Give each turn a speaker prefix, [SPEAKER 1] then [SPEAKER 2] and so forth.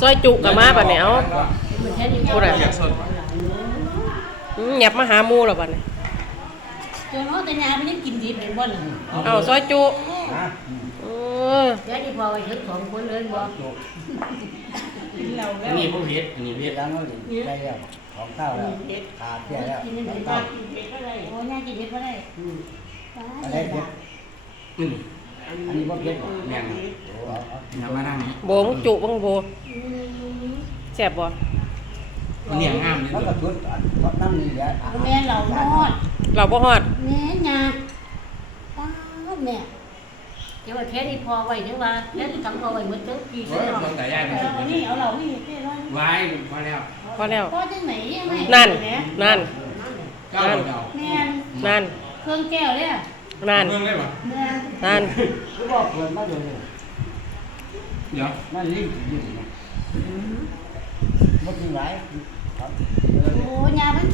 [SPEAKER 1] ซอยจุกับมาบัดนี้เอาพูดอะไร
[SPEAKER 2] อยากสด
[SPEAKER 1] อืมหยับมาหาหมู่แล้วบัดนี้
[SPEAKER 3] เจ้าน้องแต่ยาไม่ได้กินดิบเป็นบ่เลย
[SPEAKER 1] เอาซอยจุ
[SPEAKER 4] นะ
[SPEAKER 1] เออ
[SPEAKER 3] เดี๋ยวที่พอไปถึงสองคนเลยบ่เรา
[SPEAKER 2] อั
[SPEAKER 3] แล้
[SPEAKER 2] น
[SPEAKER 3] ว
[SPEAKER 2] นี้พวกเฮ็ดอันนี้
[SPEAKER 4] เรี
[SPEAKER 2] เฮ็
[SPEAKER 4] ย
[SPEAKER 2] ด
[SPEAKER 4] กยังเลยได้แล้วของข้าวแล้วขาดเสียแล้ว
[SPEAKER 3] กินเผ็ด
[SPEAKER 4] ข้าว
[SPEAKER 3] กินเผ็ดก็ได้โอ้ยากินเผ็ดก็ได้
[SPEAKER 4] อะไรเผ็ด
[SPEAKER 2] อืม
[SPEAKER 4] อันนี้ว่าเผ็ด
[SPEAKER 2] แม่ง
[SPEAKER 4] โอ้
[SPEAKER 1] โบมึงจุบังโบแซ่บบ่
[SPEAKER 2] มันเนี่ยงามเลย
[SPEAKER 4] แล้วก็ชุดอันนั่นนี่แหละ
[SPEAKER 3] แม่เราทอด
[SPEAKER 1] เราบ่ฮอด
[SPEAKER 3] แม่ยาป้าแม่เดี๋ยวแค่นี้พอไว้ถึงว่าแค่ที่ทำพอไว้หมดเด้อกี่
[SPEAKER 2] โอ้ยคนแต่ยายมันสุด
[SPEAKER 3] เอา
[SPEAKER 2] เล
[SPEAKER 3] นี่
[SPEAKER 2] ย
[SPEAKER 3] เอาเรานี่แค่ร้อย
[SPEAKER 2] ไว้พอแล้ว
[SPEAKER 1] พอแล้ว
[SPEAKER 3] พอจังไหนยังไง
[SPEAKER 1] นั่น นั่น
[SPEAKER 2] เก้าเก้า
[SPEAKER 3] แม่น
[SPEAKER 1] นั่น
[SPEAKER 3] เครื่องแก้วเนี่ย
[SPEAKER 1] นั่น
[SPEAKER 2] เพิ่งได้ปะ
[SPEAKER 3] แม่น
[SPEAKER 1] นั่น
[SPEAKER 4] รู้ว่า เปิดมาเลย
[SPEAKER 2] เดี๋ยว
[SPEAKER 4] นั่นลิ้นอยู่นะมันกินหลายครับ
[SPEAKER 3] โอ้ยามัน